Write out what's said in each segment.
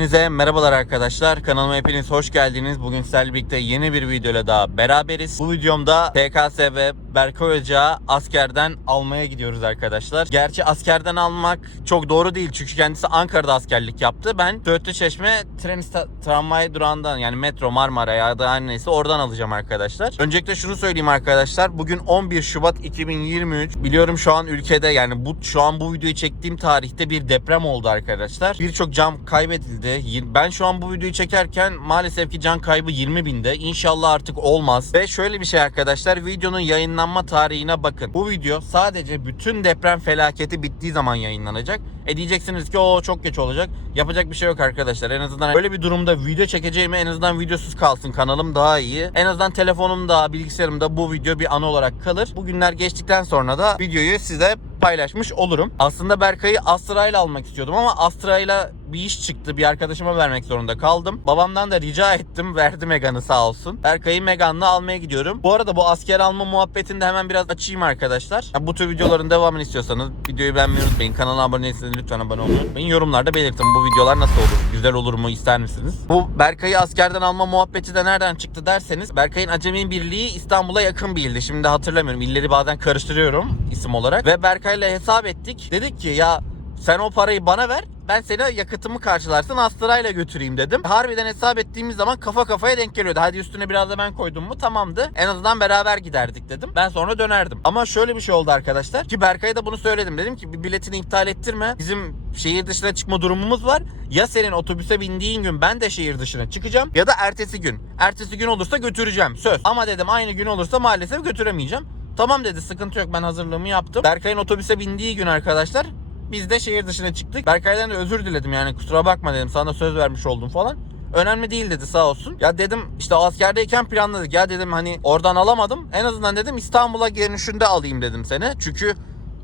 Hepinize merhabalar arkadaşlar. Kanalıma hepiniz hoş geldiniz. Bugün sizlerle birlikte yeni bir videoyla daha beraberiz. Bu videomda TKS ve Berkay Hoca askerden almaya gidiyoruz arkadaşlar. Gerçi askerden almak çok doğru değil. Çünkü kendisi Ankara'da askerlik yaptı. Ben Söğütlü Çeşme tren tramvay durağından yani metro Marmara ya da her neyse oradan alacağım arkadaşlar. Öncelikle şunu söyleyeyim arkadaşlar. Bugün 11 Şubat 2023. Biliyorum şu an ülkede yani bu şu an bu videoyu çektiğim tarihte bir deprem oldu arkadaşlar. Birçok can kaybedildi. Yir- Ben şu an bu videoyu çekerken maalesef ki can kaybı 20 binde. İnşallah artık olmaz. Ve şöyle bir şey arkadaşlar. Videonun yayınlanma tarihine bakın. Bu video sadece bütün deprem felaketi bittiği zaman yayınlanacak. E diyeceksiniz ki o çok geç olacak. Yapacak bir şey yok arkadaşlar. En azından böyle bir durumda video çekeceğime en azından videosuz kalsın. Kanalım daha iyi. En azından telefonumda, bilgisayarımda bu video bir anı olarak kalır. Bu günler geçtikten sonra da videoyu size paylaşmış olurum. Aslında Berkay'ı Astra ile almak istiyordum ama Astra ile bir iş çıktı. Bir arkadaşıma vermek zorunda kaldım. Babamdan da rica ettim. Verdi Megan'ı sağ olsun. Berkay'ı Megan'la almaya gidiyorum. Bu arada bu asker alma muhabbetini de hemen biraz açayım arkadaşlar. Ya bu tür videoların devamını istiyorsanız videoyu beğenmeyi unutmayın. Kanala abone değilseniz lütfen abone olmayı unutmayın. Yorumlarda belirtin bu videolar nasıl olur? Güzel olur mu? ister misiniz? Bu Berkay'ı askerden alma muhabbeti de nereden çıktı derseniz Berkay'ın Acemi Birliği İstanbul'a yakın bir ildi. Şimdi hatırlamıyorum. İlleri bazen karıştırıyorum isim olarak. Ve Berkay'la hesap ettik. Dedik ki ya sen o parayı bana ver. Ben seni yakıtımı karşılarsın Astra'yla götüreyim dedim. Harbiden hesap ettiğimiz zaman kafa kafaya denk geliyordu. Hadi üstüne biraz da ben koydum mu tamamdı. En azından beraber giderdik dedim. Ben sonra dönerdim. Ama şöyle bir şey oldu arkadaşlar. Ki Berkay'a da bunu söyledim. Dedim ki bir biletini iptal ettirme. Bizim şehir dışına çıkma durumumuz var. Ya senin otobüse bindiğin gün ben de şehir dışına çıkacağım. Ya da ertesi gün. Ertesi gün olursa götüreceğim. Söz. Ama dedim aynı gün olursa maalesef götüremeyeceğim. Tamam dedi sıkıntı yok ben hazırlığımı yaptım. Berkay'ın otobüse bindiği gün arkadaşlar biz de şehir dışına çıktık. Berkay'dan da özür diledim yani kusura bakma dedim sana söz vermiş oldum falan. Önemli değil dedi sağ olsun. Ya dedim işte askerdeyken planladık. Ya dedim hani oradan alamadım. En azından dedim İstanbul'a dönüşünde alayım dedim seni. Çünkü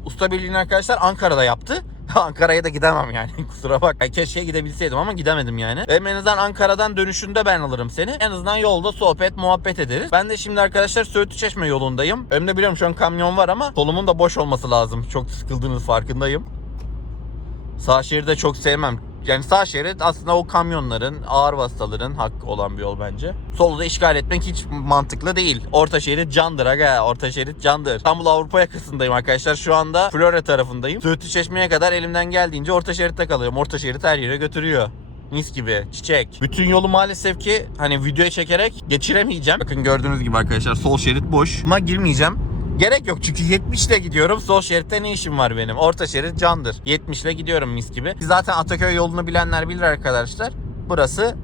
usta birliğini arkadaşlar Ankara'da yaptı. Ankara'ya da gidemem yani kusura bak. Ya keşke gidebilseydim ama gidemedim yani. Hem en azından Ankara'dan dönüşünde ben alırım seni. En azından yolda sohbet muhabbet ederiz. Ben de şimdi arkadaşlar Söğütlü Çeşme yolundayım. Önümde biliyorum şu an kamyon var ama solumun da boş olması lazım. Çok sıkıldığınız farkındayım. Sağ şeridi çok sevmem. Yani sağ şerit aslında o kamyonların, ağır vasıtaların hakkı olan bir yol bence. Solu da işgal etmek hiç mantıklı değil. Orta şerit candır aga. Orta şerit candır. İstanbul Avrupa yakasındayım arkadaşlar. Şu anda Florya tarafındayım. Söğütlü Çeşme'ye kadar elimden geldiğince orta şeritte kalıyorum. Orta şerit her yere götürüyor. Mis gibi çiçek. Bütün yolu maalesef ki hani videoya çekerek geçiremeyeceğim. Bakın gördüğünüz gibi arkadaşlar sol şerit boş. Ama girmeyeceğim. Gerek yok çünkü 70 ile gidiyorum. Sol şeritte ne işim var benim? Orta şerit candır. 70 ile gidiyorum mis gibi. Zaten Ataköy yolunu bilenler bilir arkadaşlar. Burası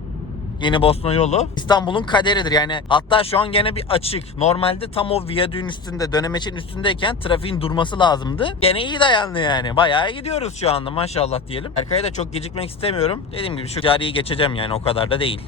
Yeni Bosna yolu İstanbul'un kaderidir yani. Hatta şu an gene bir açık. Normalde tam o viyadüğün üstünde, dönemeçin üstündeyken trafiğin durması lazımdı. Gene iyi dayandı yani. Bayağı gidiyoruz şu anda maşallah diyelim. Erkay'a da çok gecikmek istemiyorum. Dediğim gibi şu cariyi geçeceğim yani o kadar da değil.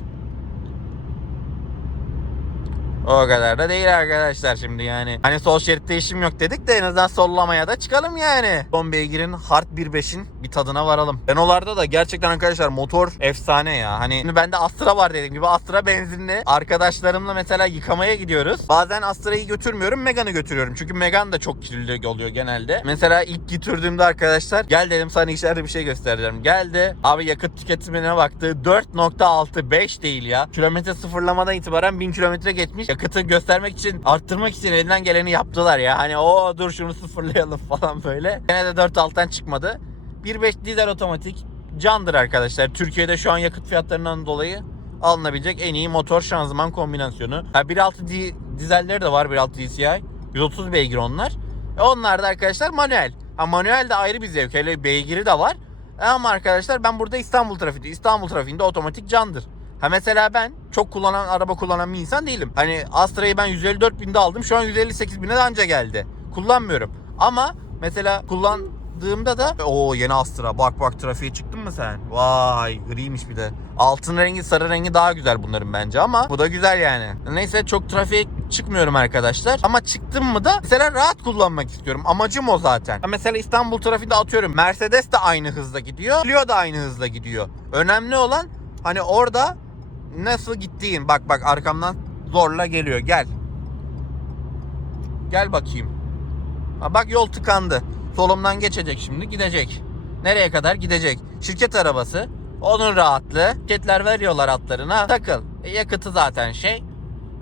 O kadar da değil arkadaşlar şimdi yani. Hani sol şeritte işim yok dedik de en azından sollamaya da çıkalım yani. Son beygirin Hard 1.5'in bir tadına varalım. Renault'larda da gerçekten arkadaşlar motor efsane ya. Hani şimdi bende Astra var dediğim gibi. Astra benzinli. Arkadaşlarımla mesela yıkamaya gidiyoruz. Bazen Astra'yı götürmüyorum. Megan'ı götürüyorum. Çünkü Megan da çok kirli oluyor genelde. Mesela ilk götürdüğümde arkadaşlar gel dedim sana içeride bir şey göstereceğim. Geldi. Abi yakıt tüketimine baktı. 4.6 5 değil ya. Kilometre sıfırlamadan itibaren 1000 kilometre geçmiş. Yakıtı göstermek için arttırmak için elinden geleni yaptılar ya. Hani o dur şunu sıfırlayalım falan böyle. Gene de 4.6'dan çıkmadı. 1.5 dizel otomatik candır arkadaşlar. Türkiye'de şu an yakıt fiyatlarından dolayı alınabilecek en iyi motor şanzıman kombinasyonu. Ha 1.6 di- dizelleri de var 1.6 DCI. 130 beygir onlar. E onlar da arkadaşlar manuel. Ha manuel de ayrı bir zevk. Hele beygiri de var. Ama arkadaşlar ben burada İstanbul trafiğinde. İstanbul trafiğinde otomatik candır. Ha mesela ben çok kullanan araba kullanan bir insan değilim. Hani Astra'yı ben 154 binde aldım. Şu an 158 bine de anca geldi. Kullanmıyorum. Ama mesela kullandığımda da o yeni Astra. Bak bak trafiğe çıktın mı sen? Vay griymiş bir de. Altın rengi sarı rengi daha güzel bunların bence ama bu da güzel yani. Neyse çok trafiğe çıkmıyorum arkadaşlar. Ama çıktım mı da mesela rahat kullanmak istiyorum. Amacım o zaten. Mesela İstanbul trafiğinde atıyorum. Mercedes de aynı hızla gidiyor. Clio da aynı hızla gidiyor. Önemli olan hani orada nasıl gittiğin. Bak bak arkamdan zorla geliyor. Gel. Gel bakayım. Ha, bak yol tıkandı. Solumdan geçecek şimdi gidecek. Nereye kadar gidecek? Şirket arabası. Onun rahatlığı. Şirketler veriyorlar atlarına. Takıl. E, yakıtı zaten şey.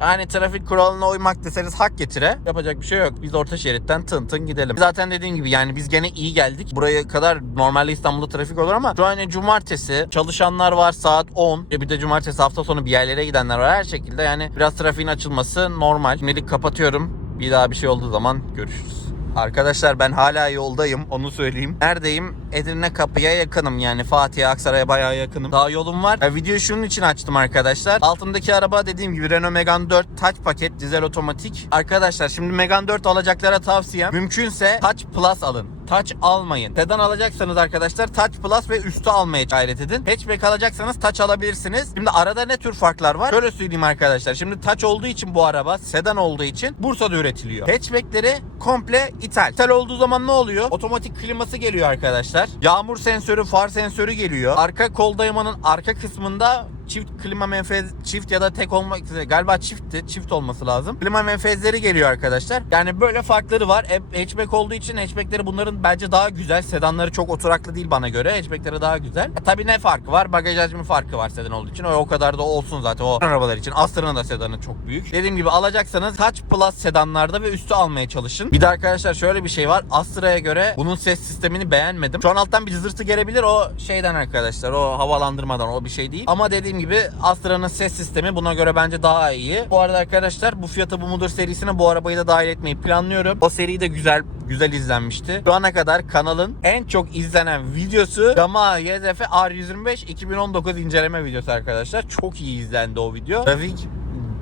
Yani trafik kuralına uymak deseniz hak getire. Yapacak bir şey yok. Biz orta şeritten tın tın gidelim. Zaten dediğim gibi yani biz gene iyi geldik. Buraya kadar normalde İstanbul'da trafik olur ama şu an hani cumartesi çalışanlar var saat 10. E bir de cumartesi hafta sonu bir yerlere gidenler var. Her şekilde yani biraz trafiğin açılması normal. Şimdilik kapatıyorum. Bir daha bir şey olduğu zaman görüşürüz. Arkadaşlar ben hala yoldayım onu söyleyeyim. Neredeyim? Edirne kapıya yakınım yani Fatih'e Aksaray'a bayağı yakınım. Daha yolum var. Ya, videoyu şunun için açtım arkadaşlar. Altımdaki araba dediğim gibi Renault Megane 4 Touch paket dizel otomatik. Arkadaşlar şimdi Megane 4 alacaklara tavsiyem mümkünse Touch Plus alın. Touch almayın. Sedan alacaksanız arkadaşlar Touch Plus ve üstü almaya gayret edin. Hatchback alacaksanız Touch alabilirsiniz. Şimdi arada ne tür farklar var? Şöyle söyleyeyim arkadaşlar. Şimdi Touch olduğu için bu araba sedan olduğu için Bursa'da üretiliyor. Hatchback'leri komple ithal. İthal olduğu zaman ne oluyor? Otomatik kliması geliyor arkadaşlar. Yağmur sensörü, far sensörü geliyor. Arka kol dayamanın arka kısmında çift klima menfez çift ya da tek olmak üzere galiba çiftti çift olması lazım. Klima menfezleri geliyor arkadaşlar. Yani böyle farkları var. Hatchback olduğu için hatchbackleri bunların bence daha güzel. Sedanları çok oturaklı değil bana göre. Hatchbackleri daha güzel. E, tabii ne farkı var? Bagaj hacmi farkı var sedan olduğu için. O, o kadar da olsun zaten o arabalar için. Astra'nın da sedanı çok büyük. Dediğim gibi alacaksanız Touch Plus sedanlarda ve üstü almaya çalışın. Bir de arkadaşlar şöyle bir şey var. Astra'ya göre bunun ses sistemini beğenmedim. Şu an alttan bir cızırtı gelebilir. O şeyden arkadaşlar. O havalandırmadan o bir şey değil. Ama dediğim gibi Astra'nın ses sistemi buna göre bence daha iyi. Bu arada arkadaşlar bu fiyata bu mudur serisine bu arabayı da dahil etmeyi planlıyorum. O seri de güzel güzel izlenmişti. Şu ana kadar kanalın en çok izlenen videosu Yamaha YZF R125 2019 inceleme videosu arkadaşlar. Çok iyi izlendi o video. Trafik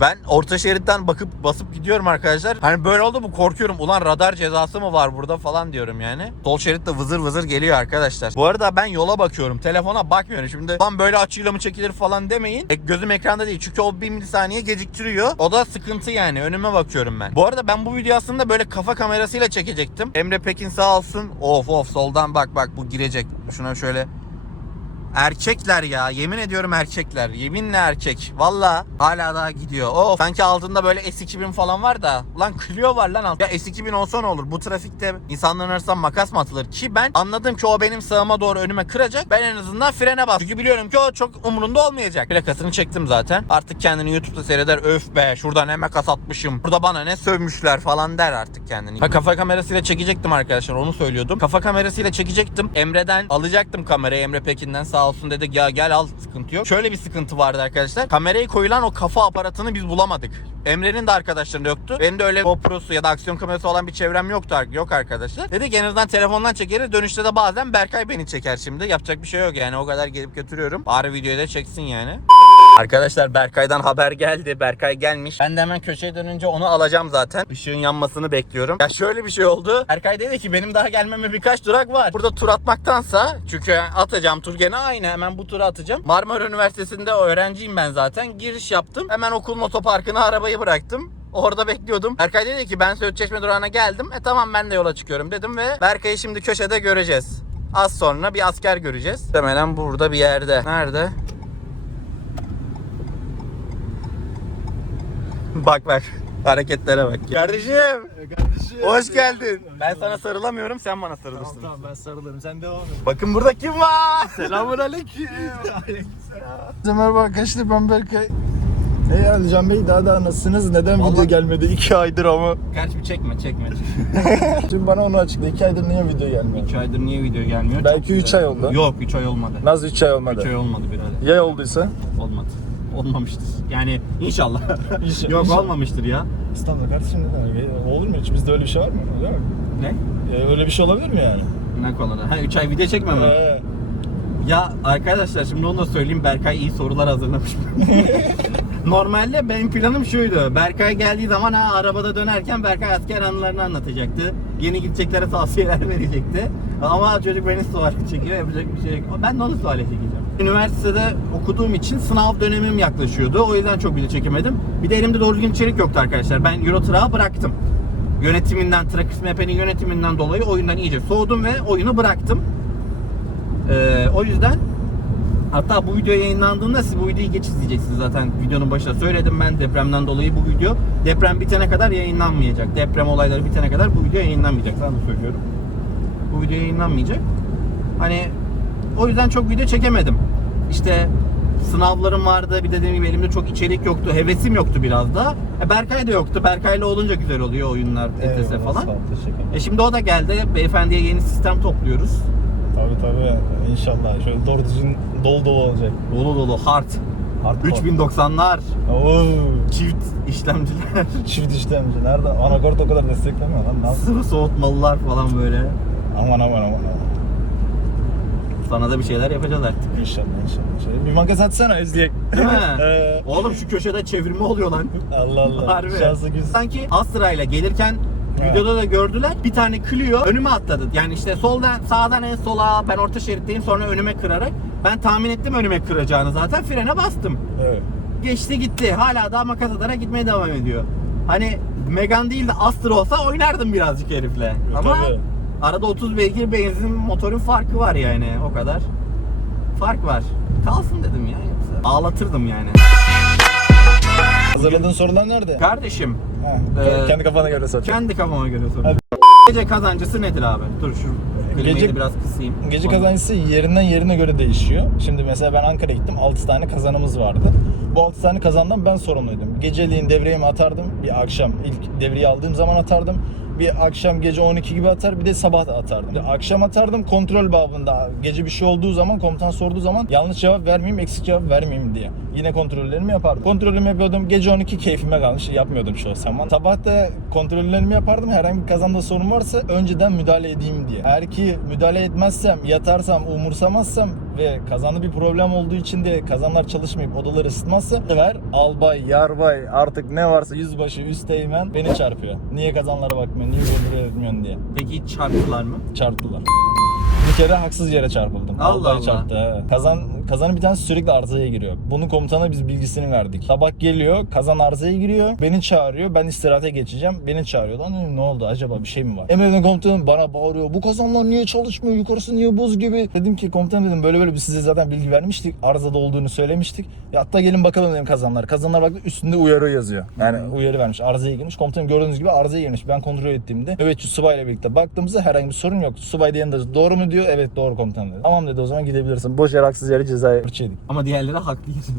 ben orta şeritten bakıp basıp gidiyorum arkadaşlar. Hani böyle oldu mu korkuyorum. Ulan radar cezası mı var burada falan diyorum yani. Sol şeritte vızır vızır geliyor arkadaşlar. Bu arada ben yola bakıyorum. Telefona bakmıyorum. Şimdi lan böyle açıyla mı çekilir falan demeyin. E, gözüm ekranda değil. Çünkü o bir milisaniye geciktiriyor. O da sıkıntı yani. Önüme bakıyorum ben. Bu arada ben bu videoyu aslında böyle kafa kamerasıyla çekecektim. Emre Pekin sağ olsun. Of of soldan bak bak bu girecek. Şuna şöyle Erkekler ya yemin ediyorum erkekler. Yeminle erkek. Valla hala daha gidiyor. O sanki altında böyle S2000 falan var da. Lan Clio var lan alt ya S2000 olsa ne olur? Bu trafikte insanların arasından makas mı atılır? Ki ben anladım ki o benim sağıma doğru önüme kıracak. Ben en azından frene bas. Çünkü biliyorum ki o çok umurunda olmayacak. Plakasını çektim zaten. Artık kendini YouTube'da seyreder. Öf be şuradan ne makas atmışım? Burada bana ne sövmüşler falan der artık kendini. Ha, kafa kamerasıyla çekecektim arkadaşlar onu söylüyordum. Kafa kamerasıyla çekecektim. Emre'den alacaktım kamerayı Emre Pekin'den. Sağ olsun dedik ya gel al sıkıntı yok. Şöyle bir sıkıntı vardı arkadaşlar. Kameraya koyulan o kafa aparatını biz bulamadık. Emre'nin de arkadaşlarında yoktu. Benim de öyle GoPro'su ya da aksiyon kamerası olan bir çevrem yoktu. Yok arkadaşlar. Dedik en azından telefondan çekeriz. Dönüşte de bazen Berkay beni çeker şimdi. Yapacak bir şey yok yani. O kadar gelip götürüyorum. Bari videoyu da çeksin yani. Arkadaşlar Berkay'dan haber geldi. Berkay gelmiş. Ben de hemen köşeye dönünce onu alacağım zaten. Işığın yanmasını bekliyorum. Ya şöyle bir şey oldu. Berkay dedi ki benim daha gelmeme birkaç durak var. Burada tur atmaktansa çünkü atacağım tur gene aynı. Hemen bu turu atacağım. Marmara Üniversitesi'nde öğrenciyim ben zaten. Giriş yaptım. Hemen okulun otoparkına arabayı bıraktım. Orada bekliyordum. Berkay dedi ki ben Söğüt Çeşme durağına geldim. E tamam ben de yola çıkıyorum dedim ve Berkay'ı şimdi köşede göreceğiz. Az sonra bir asker göreceğiz. Muhtemelen burada bir yerde. Nerede? Bak bak. Hareketlere bak. Kardeşim. Kardeşim. Hoş geldin. Ben sana sarılamıyorum sen bana Tamam sarılırsın. tamam ben sarılırım sen devam et. Bakın burada kim var? Selamun aleyküm. Merhaba arkadaşlar ben Berkay. Hey Ali Can Bey daha da nasılsınız? Neden Vallahi- video gelmedi? 2 aydır ama. Kaç bir çekme çekme. Şimdi bana onu açıkla. 2 aydır niye video gelmiyor? 2 aydır niye video gelmiyor? Belki Çok üç güzel. ay oldu. Yok 3 ay olmadı. Nasıl 3 ay olmadı? 3 ay olmadı birader. Ya olduysa? Olmadı. Olmamıştır. Yani inşallah. İnşallah. Yok İnşallah. olmamıştır ya. İstanbul kardeşim ne demek? Olur mu hiç? Bizde öyle bir şey var mı? Öyle mi? Ne? Ya öyle bir şey olabilir mi yani? Ne konuda? Ha 3 ay video çekme mi? Ee, Ya arkadaşlar şimdi onu da söyleyeyim Berkay iyi sorular hazırlamış. Normalde benim planım şuydu. Berkay geldiği zaman ha, arabada dönerken Berkay asker anılarını anlatacaktı. Yeni gideceklere tavsiyeler verecekti. Ama çocuk beni suale çekiyor. Yapacak bir şey yok. Ben de onu suale çekeceğim. Üniversitede okuduğum için sınav dönemim yaklaşıyordu. O yüzden çok video çekemedim. Bir de elimde doğru düzgün içerik yoktu arkadaşlar. Ben Euro Truck'ı bıraktım. Yönetiminden, Trax MP'nin yönetiminden dolayı oyundan iyice soğudum ve oyunu bıraktım. Ee, o yüzden hatta bu video yayınlandığında siz bu videoyu geç izleyeceksiniz zaten videonun başında söyledim ben depremden dolayı bu video deprem bitene kadar yayınlanmayacak. Deprem olayları bitene kadar bu video yayınlanmayacak. Sana söylüyorum. Bu video yayınlanmayacak. Hani o yüzden çok video çekemedim. işte sınavlarım vardı. Bir de dediğim gibi elimde çok içerik yoktu. Hevesim yoktu biraz da. E, Berkay da yoktu. Berkay'la olunca güzel oluyor oyunlar, ETS Eyvallah, falan. sağ ol, teşekkür E şimdi o da geldi. Beyefendiye yeni sistem topluyoruz. Tabii tabii inşallah şöyle doğru düzgün dolu dolu olacak. Dolu dolu hard. Hardcore. 3090'lar, Oo, çift işlemciler, çift işlemci nerede? Anakart o kadar desteklemiyor lan. Nasıl? sıvı soğutmalılar falan böyle. Aman aman aman aman. Sana da bir şeyler yapacağız artık. İnşallah inşallah. Şey, bir makas atsana izleyek. Değil mi? Ee, Oğlum şu köşede çevirme oluyor lan. Allah Allah. Harbi. Şansı güzel. Sanki Astra ile gelirken Evet. videoda da gördüler. Bir tane Clio önüme atladı. Yani işte soldan sağdan en sola ben orta şeritteyim sonra önüme kırarak. Ben tahmin ettim önüme kıracağını zaten frene bastım. Evet. Geçti gitti. Hala daha makas atarak gitmeye devam ediyor. Hani Megan değil de Astra olsa oynardım birazcık herifle. Ama tabii. arada 30 beygir benzin motorun farkı var yani o kadar. Fark var. Kalsın dedim ya. yoksa Ağlatırdım yani. Hazırladığın sorular nerede? Kardeşim Ee, kendi kafana göre sor. kendi kafama göre sor. Hadi. Gece kazancısı nedir abi? Dur şu Gece- biraz kısayım. Gece Onu- kazancısı yerinden yerine göre değişiyor. Şimdi mesela ben Ankara'ya gittim. 6 tane kazanımız vardı. Bu 6 tane kazandan ben sorumluydum. Geceliğin devreyimi atardım. Bir akşam ilk devreyi aldığım zaman atardım. Bir akşam gece 12 gibi atar bir de sabah atardım. Bir Akşam atardım kontrol babında. Gece bir şey olduğu zaman komutan sorduğu zaman yanlış cevap vermeyeyim eksik cevap vermeyeyim diye. Yine kontrollerimi yapardım. Kontrolümü yapıyordum. Gece 12 keyfime kalmış. Yapmıyordum şu zaman. Sabah da kontrollerimi yapardım. Herhangi bir kazanda sorun varsa önceden müdahale edeyim diye. Eğer ki müdahale etmezsem, yatarsam, umursamazsam ve kazanda bir problem olduğu için de kazanlar çalışmayıp odaları ısıtmazsa bu sefer albay, yarbay artık ne varsa yüzbaşı, üsteğmen beni çarpıyor. Niye kazanlara bakmıyorsun, niye kontrol etmiyorsun diye. Peki hiç çarptılar mı? Çarptılar. Bir kere haksız yere çarpıldım. Allah Albay Allah. çarptı. he. Kazan kazanın bir tanesi sürekli arızaya giriyor. Bunun komutana biz bilgisini verdik. Sabah geliyor, kazan arızaya giriyor. Beni çağırıyor. Ben istirahate geçeceğim. Beni çağırıyor. Lan dedim, ne oldu acaba bir şey mi var? Emredin komutanım bana bağırıyor. Bu kazanlar niye çalışmıyor? Yukarısı niye buz gibi? Dedim ki komutanım dedim böyle böyle biz size zaten bilgi vermiştik. Arızada olduğunu söylemiştik. Ya hatta gelin bakalım dedim kazanlar. Kazanlar baktı üstünde uyarı yazıyor. Yani uyarı vermiş. Arızaya girmiş. Komutanım gördüğünüz gibi arızaya girmiş. Ben kontrol ettiğimde nöbetçi subayla birlikte baktığımızda herhangi bir sorun yok. Subay da yanında doğru mu diyor? Evet doğru komutanım dedi. Tamam dedi o zaman gidebilirsin. Boş yer haksız yere cezaya fırça yedik. Ama diğerleri haklı gitti.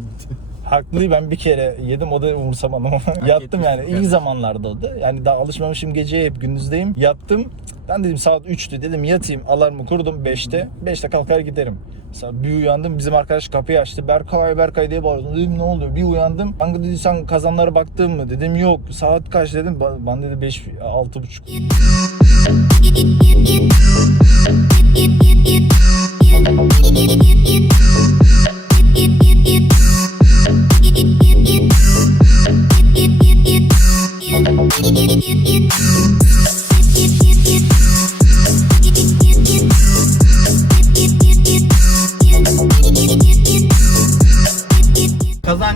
Haklı ben bir kere yedim o da umursamadım ama yattım yani ilk zamanlarda o da yani daha alışmamışım geceye hep gündüzdeyim yattım ben dedim saat 3'tü dedim yatayım alarmı kurdum 5'te 5'te kalkar giderim Mesela bir uyandım bizim arkadaş kapıyı açtı Berkay Berkay diye bağırdı dedim ne oluyor bir uyandım kanka dedi sen kazanlara baktın mı dedim yok saat kaç dedim bana dedi 5 6 buçuk It, it, it, it.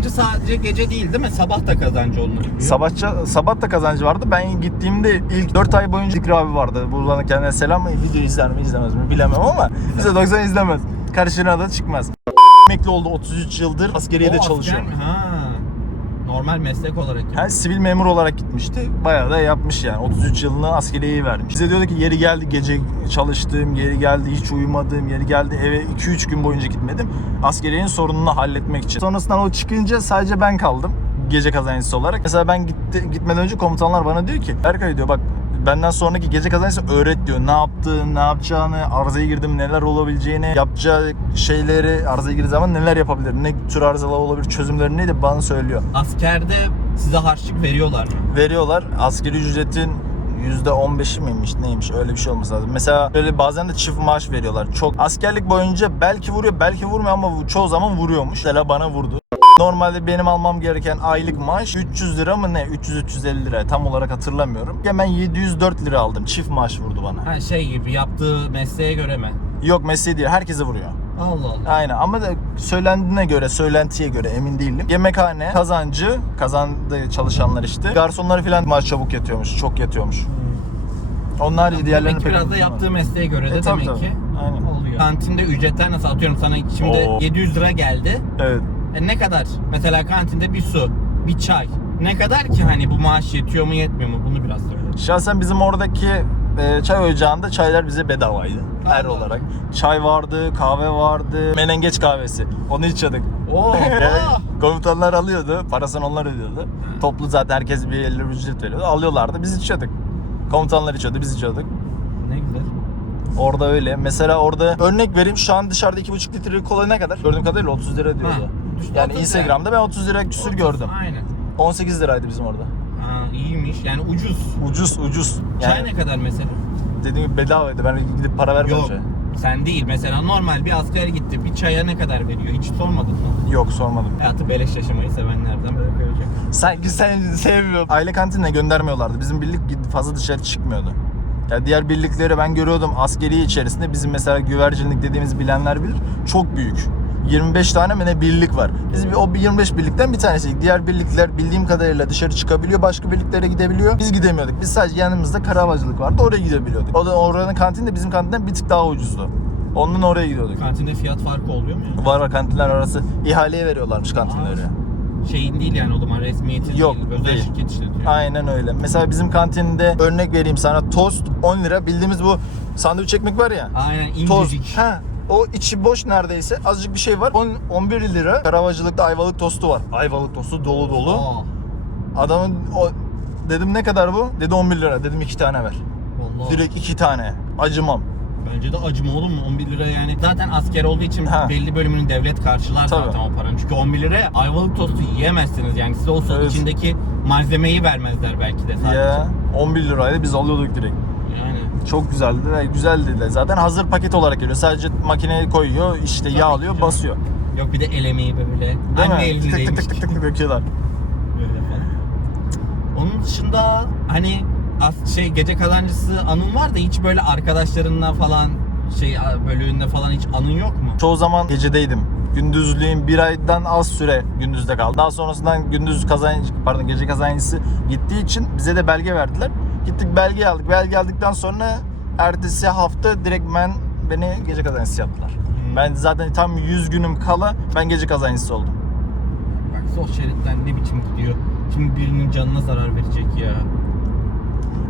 Kazancı sadece gece değil değil mi? Sabah da kazancı olunabiliyor. Sabahça, sabah da kazancı vardı. Ben gittiğimde ilk 4 ay boyunca Fikri abi vardı. Buradan kendine selam. Video izler mi izlemez mi bilemem ama %90 izlemez. Karşına da çıkmaz. Emekli oldu 33 yıldır. Askeriye de çalışıyor. asker mi? Ha. Normal meslek olarak. yapıyor. Yani sivil memur olarak gitmişti. Bayağı da yapmış yani. 33 yılını askeriyeyi vermiş. Bize diyordu ki yeri geldi gece çalıştığım, yeri geldi hiç uyumadığım, yeri geldi eve 2-3 gün boyunca gitmedim. Askeriyenin sorununu halletmek için. Sonrasından o çıkınca sadece ben kaldım gece kazancısı olarak. Mesela ben gitti, gitmeden önce komutanlar bana diyor ki Berkay diyor bak benden sonraki gece kazancısı öğret diyor. Ne yaptığını, ne yapacağını, arızaya girdim neler olabileceğini, yapacağı şeyleri, arızaya girdiği zaman neler yapabilir, ne tür arızalar olabilir, çözümleri neydi bana söylüyor. Askerde size harçlık veriyorlar mı? veriyorlar. Askeri ücretin %15'i miymiş neymiş öyle bir şey olması lazım. Mesela öyle bazen de çift maaş veriyorlar. Çok askerlik boyunca belki vuruyor belki vurmuyor ama çoğu zaman vuruyormuş. Mesela bana vurdu. Normalde benim almam gereken aylık maaş 300 lira mı ne? 300-350 lira tam olarak hatırlamıyorum. Ya ben 704 lira aldım. Çift maaş vurdu bana. Ha şey gibi yaptığı mesleğe göre mi? Yok mesleği değil herkese vuruyor. Allah Allah. Aynen ama da söylendiğine göre, söylentiye göre emin değilim. Yemekhane, kazancı, kazanda çalışanlar işte. Garsonları falan maaş çabuk yatıyormuş, çok yatıyormuş. Onun harici diğerlerini Demek ki pek biraz da bilmiyorum. yaptığı mesleğe göre de E, tabii, demek tabii. ki Aynen. oluyor. Kantinde ücretler nasıl atıyorum sana şimdi Oo. 700 lira geldi. Evet. E ne kadar? Mesela kantinde bir su, bir çay. Ne kadar ki hani bu maaş yetiyor mu yetmiyor mu? Bunu biraz söyle. Şahsen bizim oradaki e, çay ocağında çaylar bize bedavaydı. Her Allah. olarak. Çay vardı, kahve vardı, menengeç kahvesi. Onu içiyorduk. Oo. Komutanlar alıyordu, parasını onlar ödüyordu. Toplu zaten herkes bir 50 lira ücret veriyordu. Alıyorlardı, biz içiyorduk. Komutanlar içiyordu, biz içiyorduk. ne güzel. Orada öyle. Mesela orada örnek vereyim şu an dışarıda 2,5 litre kola ne kadar? Gördüğüm kadarıyla 30 lira diyordu. Ha, işte yani 30 Instagram'da ben 30 lira küsür Otuz, gördüm. Aynen. 18 liraydı bizim orada. Ha, iyiymiş. Yani ucuz. Ucuz ucuz. Çay Yani ne kadar mesela? dediğim gibi bedavaydı. Ben gidip para vermedim. Yok. çaya. Sen değil. Mesela normal bir asker gitti. Bir çaya ne kadar veriyor? Hiç sormadın mı? Yok sormadım. Hayatı beleş yaşamayı sevenlerden böyle koyacak. Sanki sen sevmiyorum. Aile kantinine göndermiyorlardı. Bizim birlik fazla dışarı çıkmıyordu. Ya diğer birlikleri ben görüyordum askeri içerisinde bizim mesela güvercinlik dediğimiz bilenler bilir. Çok büyük. 25 tane mi ne birlik var. Biz bir, o bir 25 birlikten bir tanesi. Diğer birlikler bildiğim kadarıyla dışarı çıkabiliyor. Başka birliklere gidebiliyor. Biz gidemiyorduk. Biz sadece yanımızda karavacılık vardı. Oraya gidebiliyorduk. O da oranın kantini de bizim kantinden bir tık daha ucuzdu. Ondan oraya gidiyorduk. Kantinde fiyat farkı oluyor mu? ya? Var var kantinler arası ihaleye veriyorlarmış kantinleri. Şeyin değil yani o zaman resmiyeti Yok, değil. Özel değil. şirket işletiyor. Aynen öyle. Mesela bizim kantinde örnek vereyim sana tost 10 lira. Bildiğimiz bu sandviç ekmek var ya. Aynen Tost. incecik. Ha. O içi boş neredeyse. Azıcık bir şey var. 10, 11 lira. Karavacılıkta ayvalık tostu var. Ayvalık tostu dolu dolu. Aa, Adamın o dedim ne kadar bu? Dedi 11 lira. Dedim iki tane ver. vallahi. Direkt iki tane. Acımam. Bence de acıma olur mu? 11 lira yani. Zaten asker olduğu için Ha. belli bölümünün devlet karşılar Tabii. zaten o paranı. Çünkü 11 liraya ayvalık tostu yiyemezsiniz yani. Size o Evet. içindeki malzemeyi vermezler belki de sadece. Ya 11 liraydı biz alıyorduk direkt. Yani. Çok güzeldi ve güzeldi de. Zaten hazır paket olarak geliyor. Sadece makineye koyuyor, işte Tabii yağ ki alıyor, canım. basıyor. Yok bir de el emeği böyle. Değil Anne mi? elini Tık tık tık tık tık döküyorlar. Böyle falan. Onun dışında hani as şey gece kazancısı anın var da hiç böyle arkadaşlarınla falan şey bölüğünde falan hiç anın yok mu? Çoğu zaman gecedeydim. Gündüzlüğüm bir aydan az süre gündüzde kaldı. Daha sonrasından gündüz kazancı, pardon gece kazancısı gittiği için bize de belge verdiler. Gittik belge aldık. Belge aldıktan sonra ertesi hafta direkt ben beni gece kazancısı yaptılar. Hmm. Ben zaten tam 100 günüm kala ben gece kazancısı oldum. Bak sol şeritten ne biçim gidiyor. Şimdi birinin canına zarar verecek ya.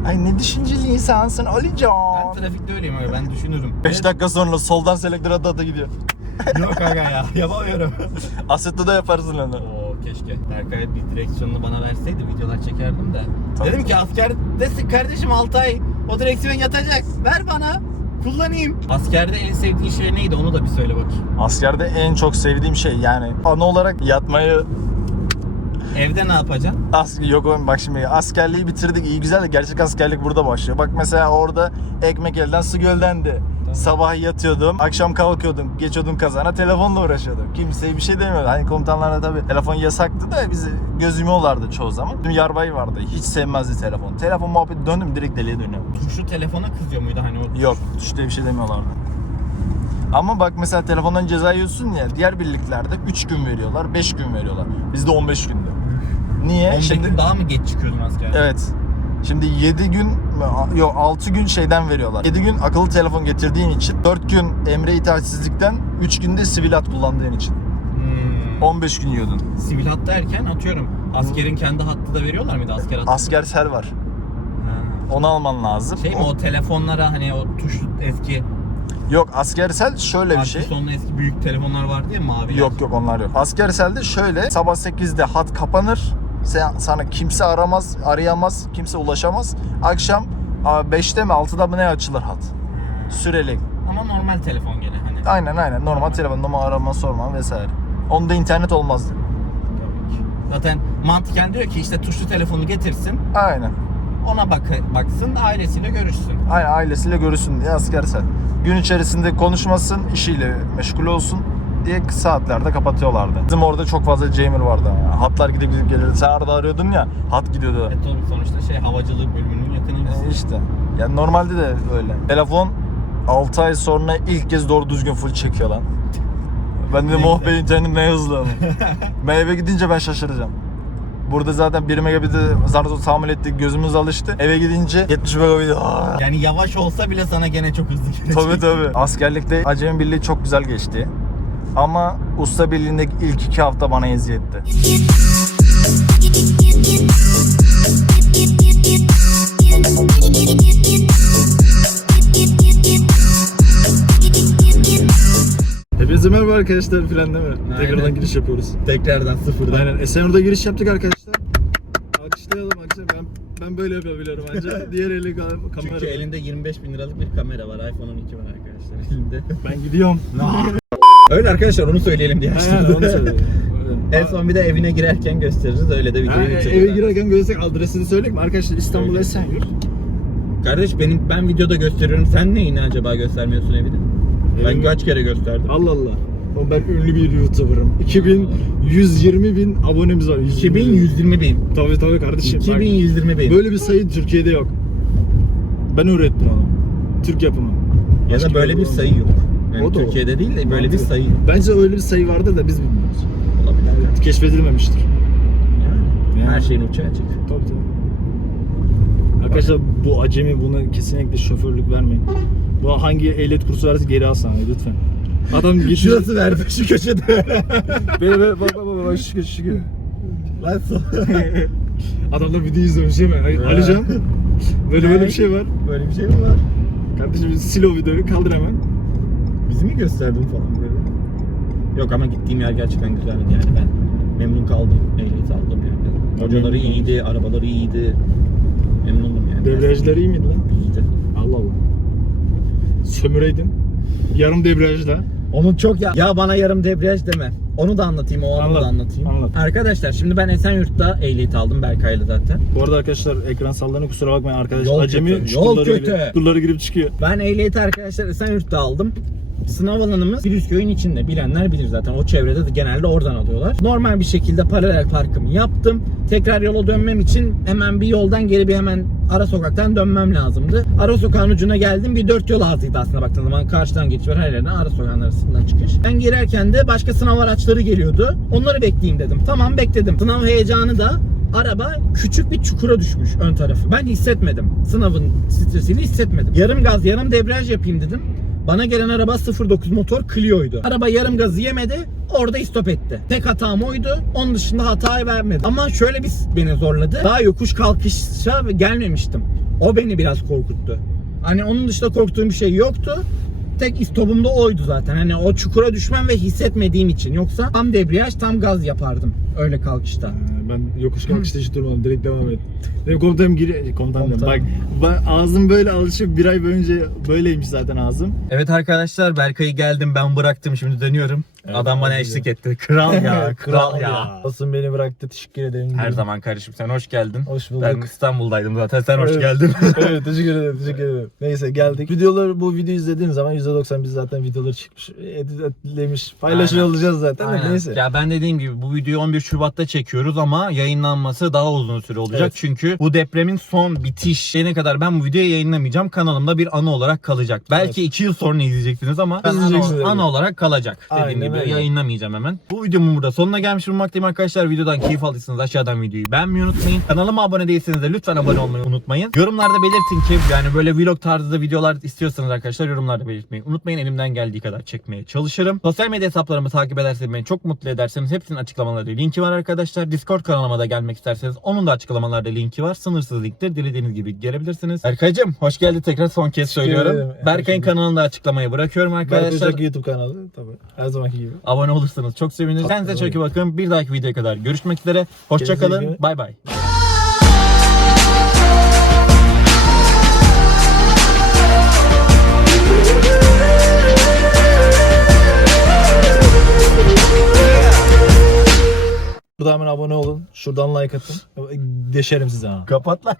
Ay ne düşünceli insansın Alican. Ben trafikte öyleyim öyle ben düşünürüm. 5 dakika sonra soldan selektör ata ata gidiyor. Yok aga ya yapamıyorum. Assetto da yaparsın onu. Keşke. Berkay bir direksiyonunu bana verseydi videolar çekerdim de. Tabii. Dedim ki askerdesin kardeşim 6 ay. O direksiyon yatacak. Ver bana. Kullanayım. Askerde en sevdiğin şey neydi onu da bir söyle bakayım. Askerde en çok sevdiğim şey yani ana olarak yatmayı Evde ne yapacaksın? As yok oğlum bak şimdi askerliği bitirdik iyi güzel de gerçek askerlik burada başlıyor. Bak mesela orada ekmek elden su göldendi. Sabah yatıyordum, akşam kalkıyordum, geçiyordum kazana telefonla uğraşıyordum. Kimseye bir şey demiyordu. Hani komutanlarla tabii telefon yasaktı da bizi göz yumuyorlardı çoğu zaman. Bizim yarbay vardı. Hiç sevmezdi telefon. Telefon muhabbeti döndüm direkt deliye dönüyorum. Tuşlu telefona kızıyor muydu hani o? Yok, işte bir şey demiyorlardı. Ama bak mesela telefondan ceza yiyorsun ya diğer birliklerde 3 gün veriyorlar, 5 gün veriyorlar. Bizde 15 gündü. Niye? 15 Şimdi gün daha mı geç çıkıyordun askerde? Evet. Şimdi 7 gün yok 6 gün şeyden veriyorlar. 7 gün akıllı telefon getirdiğin için, 4 gün emre itaatsizlikten, 3 günde sivil hat kullandığın için. Hmm. 15 gün yiyordun. Sivil hatta erken atıyorum. Askerin kendi hattı da veriyorlar mıydı asker hattı? Askersel var. Ha. Onu alman lazım. Şey mi o telefonlara hani o tuşlu eski Yok askersel şöyle bir şey. sonlu eski büyük telefonlar vardı ya mavi. Yok yok onlar yok. Askerselde şöyle sabah 8'de hat kapanır. Sen, sana kimse aramaz, arayamaz, kimse ulaşamaz. Akşam 5'te mi 6'da mı ne açılır hat. Süreli. Ama normal telefon gene hani. Aynen aynen normal telefon numara arama sorma vesaire. Onda internet olmazdı. Tabii ki. Zaten mantıken diyor ki işte tuşlu telefonu getirsin. Aynen. Ona bak baksın ailesiyle görüşsün. Aynen ailesiyle görüşsün diye askersel. Gün içerisinde konuşmasın, işiyle meşgul olsun diye kısa saatlerde kapatıyorlardı. Bizim orada çok fazla Jamer vardı. ama. Hatlar gidip gidip gelirdi. Sen arada arıyordun ya, hat gidiyordu. Evet oğlum sonuçta şey havacılık bölümünün yakınıyız. E işte. Yani normalde de öyle. Telefon 6 ay sonra ilk kez doğru düzgün full çekiyor lan. Ben dedim oh be internet ne hızlı eve gidince ben şaşıracağım. Burada zaten 1 megabit'i zar zor tahammül ettik, gözümüz alıştı. Eve gidince 70 megabit. Aa! Yani yavaş olsa bile sana gene çok hızlı gelecek. Tabii tabii. Askerlikte Acemi Birliği çok güzel geçti. Ama usta birliğindeki ilk iki hafta bana eziyetti. Hepinize merhaba arkadaşlar filan değil mi? Aynen. Tekrardan giriş yapıyoruz. Tekrardan sıfırdan. Aynen Esenyurt'a giriş yaptık arkadaşlar. Alkışlayalım alkışlayalım. Ben, ben böyle yapabiliyorum ancak. Diğer eli kamera. Çünkü elinde 25 bin liralık bir kamera var. iPhone 12 var arkadaşlar elinde. Ben gidiyorum. Öyle arkadaşlar onu söyleyelim diye Aynen açtım. onu. En son bir de evine girerken gösteririz. Öyle de videoyu eve bitirelim. girerken gözlük adresini söyleyeyim mi? Arkadaşlar İstanbul. Esenyurt. Kardeş benim ben videoda gösteriyorum. Sen neyini acaba göstermiyorsun evini? Ben Evimi- kaç kere gösterdim? Allah Allah. Oğlum ben ünlü bir YouTuber'ım. 2120 bin abonemiz var. 120 bin. 2120 bin. Tabii tabii kardeşim. Bak, 2120 bin. Böyle bir sayı Türkiye'de yok. Ben ürettim onu. Türk yapımı. ya Başka da böyle bir sayı yok. Yani O da o. Türkiye'de değil de böyle bir sayı. Bence öyle bir sayı vardı da biz bilmiyoruz. olabilir. Yani keşfedilmemiştir. Yani. Yani. Her şeyin uçu açık. Tabii tabii. Arkadaşlar bu acemi buna kesinlikle şoförlük vermeyin. Bu hangi ehliyet kursu varsa geri alsın abi lütfen. Adam geçiyor. Şurası verdi şu köşede. Böyle böyle bak bak bak bak şu şu şu. Lan sol. Adamlar video izlemiş değil mi? Ay, Evet. Alican. Böyle böyle bir şey var. Böyle bir şey mi var? Kardeşim sil o videoyu kaldır hemen. Bizi mi gösterdin falan böyle? Yok ama gittiğim yer gerçekten güzeldi yani ben memnun kaldım. Ehliyet aldım yani. Hocaları Memnun iyiydi, arabaları iyiydi. Memnunum yani. Debriyajları iyi miydi lan? İyiydi. Allah Allah. Sömüreydin. Yarım debriyajla. Onu çok ya... Ya bana yarım debriyaj deme. Onu da anlatayım, o anı Anlat, da anlatayım. anlat. Arkadaşlar şimdi ben Esenyurt'ta ehliyet aldım Berkay'la zaten. Bu arada arkadaşlar ekran sallanıyor kusura bakmayın arkadaşlar. Yol Acemi kötü, yol kötü. Girip, turları girip çıkıyor. Ben ehliyeti arkadaşlar Esenyurt'ta aldım. Sınav alanımız Birüsköy'ün içinde. Bilenler bilir zaten. O çevrede de genelde oradan alıyorlar. Normal bir şekilde paralel parkımı yaptım. Tekrar yola dönmem için hemen bir yoldan geri bir hemen ara sokaktan dönmem lazımdı. Ara sokağın ucuna geldim. Bir dört yol ağzıydı aslında baktığın zaman. Karşıdan geçiş var her yerden ara sokağın arasından çıkış. Ben girerken de başka sınav araçları geliyordu. Onları bekleyeyim dedim. Tamam bekledim. Sınav heyecanı da araba küçük bir çukura düşmüş ön tarafı. Ben hissetmedim. Sınavın stresini hissetmedim. Yarım gaz yarım debriyaj yapayım dedim. Bana gelen araba 09 motor Clio'ydu. Araba yarım gazı yemedi. Orada istop etti. Tek hatam oydu. Onun dışında hatayı vermedi. Ama şöyle bir beni zorladı. Daha yokuş kalkışa gelmemiştim. O beni biraz korkuttu. Hani onun dışında korktuğum bir şey yoktu. Tek istopum da oydu zaten. Hani o çukura düşmem ve hissetmediğim için. Yoksa tam debriyaj tam gaz yapardım. Öyle kalkışta. Ee, Ben yokuş kalkışta hiç durmadım. Direkt devam et. Dedim komutanım gir... Komutanım dedim. Bak Komutanım. ben ağzım böyle alışıp bir ay önce böyleymiş zaten ağzım. Evet arkadaşlar Berkay'ı geldim ben bıraktım şimdi dönüyorum. Evet, Adam bana eşlik etti. Kral ya kral ya. Olsun beni bıraktı teşekkür ederim. Her zaman kardeşim sen hoş geldin. Hoş bulduk. Ben İstanbul'daydım zaten sen hoş Evet. geldin. evet teşekkür ederim teşekkür ederim. Neyse geldik. Videoları bu videoyu izlediğin zaman %90 biz zaten videoları çıkmış, editlemiş, paylaşıyor Aynen. olacağız zaten de Aynen. neyse. Ya ben dediğim gibi bu videoyu 11 Şubat'ta çekiyoruz ama yayınlanması daha uzun süre olacak. Evet. Çünkü bu depremin son bitiş şeyine kadar ben bu videoyu yayınlamayacağım. Kanalımda bir anı olarak kalacak. Belki 2 yıl sonra izleyeceksiniz ama ben İzleyeceksiniz, anı, evet. anı olarak kalacak. Dediğim Aynen gibi öyle. yayınlamayacağım hemen. Bu videomun burada sonuna gelmiş bulunmaktayım arkadaşlar. Videodan keyif aldıysanız aşağıdan videoyu beğenmeyi unutmayın. Kanalıma abone değilseniz de lütfen abone olmayı unutmayın. Yorumlarda belirtin ki yani böyle vlog tarzı videolar istiyorsanız arkadaşlar yorumlarda belirtmeyi unutmayın. Elimden geldiği kadar çekmeye çalışırım. Sosyal medya hesaplarımı takip ederseniz beni çok mutlu ederseniz hepsinin açıklamalarda linki var arkadaşlar. Discord kanalıma da gelmek isterseniz onun da açıklamalarda linki var. Sınırsız linktir. Dilediğiniz gibi gelebilirsiniz. Berkay'cım hoş geldin tekrar son kez söylüyorum. Berkay'ın kanalını da açıklamayı bırakıyorum Berkay arkadaşlar. Ocak YouTube kanalı tabii her zamanki gibi. Abone olursanız çok seviniriz. Kendinize çok iyi bakın. Bir dahaki videoya kadar görüşmek üzere. Hoşçakalın. Bay bay. Burada hemen abone olun. Şuradan like atın. Deşerim size ha. Kapat lan.